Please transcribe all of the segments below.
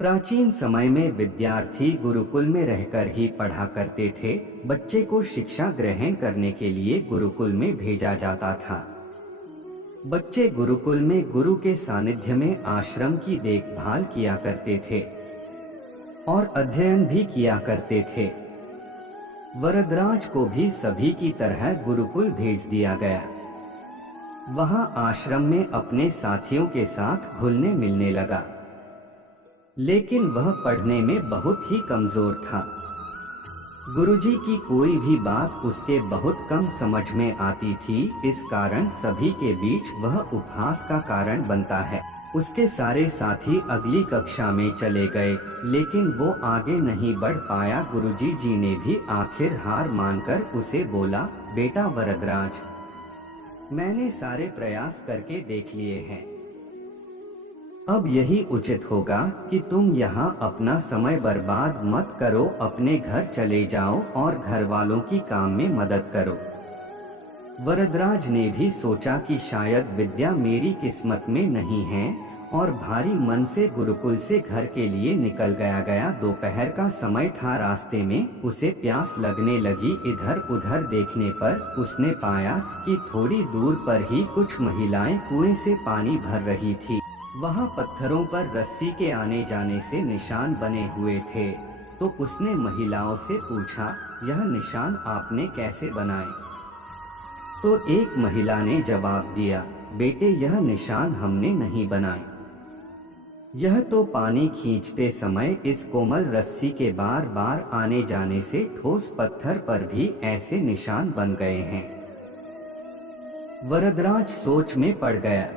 प्राचीन समय में विद्यार्थी गुरुकुल में रहकर ही पढ़ा करते थे। बच्चे को शिक्षा ग्रहण करने के लिए गुरुकुल में भेजा जाता था। बच्चे गुरुकुल में गुरु के सानिध्य में आश्रम की देखभाल किया करते थे और अध्ययन भी किया करते थे। वरदराज को भी सभी की तरह गुरुकुल भेज दिया गया। वहां आश्रम में अपने साथियों के साथ घुलने मिलने लगा, लेकिन वह पढ़ने में बहुत ही कमजोर था। गुरुजी की कोई भी बात उसके बहुत कम समझ में आती थी, इस कारण सभी के बीच वह उपहास का कारण बनता है। उसके सारे साथी अगली कक्षा में चले गए, लेकिन वो आगे नहीं बढ़ पाया। गुरुजी जी ने भी आखिर हार मानकर उसे बोला, बेटा वरदराज, मैंने सारे प्रयास करके देख लिए हैं। अब यही उचित होगा कि तुम यहाँ अपना समय बर्बाद मत करो, अपने घर चले जाओ और घर वालों की काम में मदद करो। वरदराज ने भी सोचा कि शायद विद्या मेरी किस्मत में नहीं है और भारी मन से गुरुकुल से घर के लिए निकल गया। दोपहर का समय था। रास्ते में उसे प्यास लगने लगी। इधर उधर देखने पर उसने पाया कि थोड़ी दूर पर ही कुछ महिलाएं कुएं से पानी भर रही थी। वहां पत्थरों पर रस्सी के आने जाने से निशान बने हुए थे। तो उसने महिलाओं से पूछा, यह निशान आपने कैसे बनाए? तो एक महिला ने जवाब दिया, बेटे, यह निशान हमने नहीं बनाए। यह तो पानी खींचते समय इस कोमल रस्सी के बार बार आने जाने से ठोस पत्थर पर भी ऐसे निशान बन गए हैं। वरदराज सोच में पड़ गया।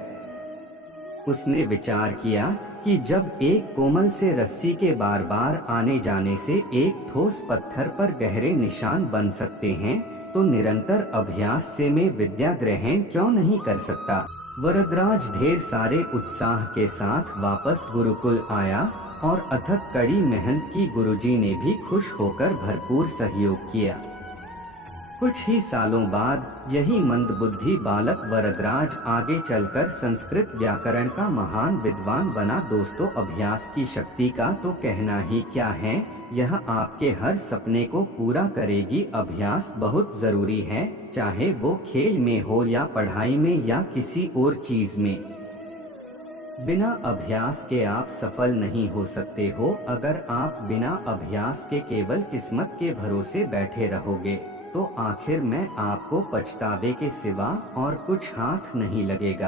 उसने विचार किया कि जब एक कोमल से रस्सी के बार बार आने जाने से एक ठोस पत्थर पर गहरे निशान बन सकते हैं, तो निरंतर अभ्यास से मैं विद्या ग्रहण क्यों नहीं कर सकता। वरदराज ढेर सारे उत्साह के साथ वापस गुरुकुल आया और अथक कड़ी मेहनत की। गुरुजी ने भी खुश होकर भरपूर सहयोग किया। कुछ ही सालों बाद यही मंदबुद्धि बालक वरदराज आगे चलकर संस्कृत व्याकरण का महान विद्वान बना। दोस्तों, अभ्यास की शक्ति का तो कहना ही क्या है, यह आपके हर सपने को पूरा करेगी। अभ्यास बहुत जरूरी है, चाहे वो खेल में हो या पढ़ाई में या किसी और चीज में। बिना अभ्यास के आप सफल नहीं हो सकते हो। अगर आप बिना अभ्यास के केवल किस्मत के भरोसे बैठे रहोगे, तो आखिर में आपको पछतावे के सिवा और कुछ हाथ नहीं लगेगा।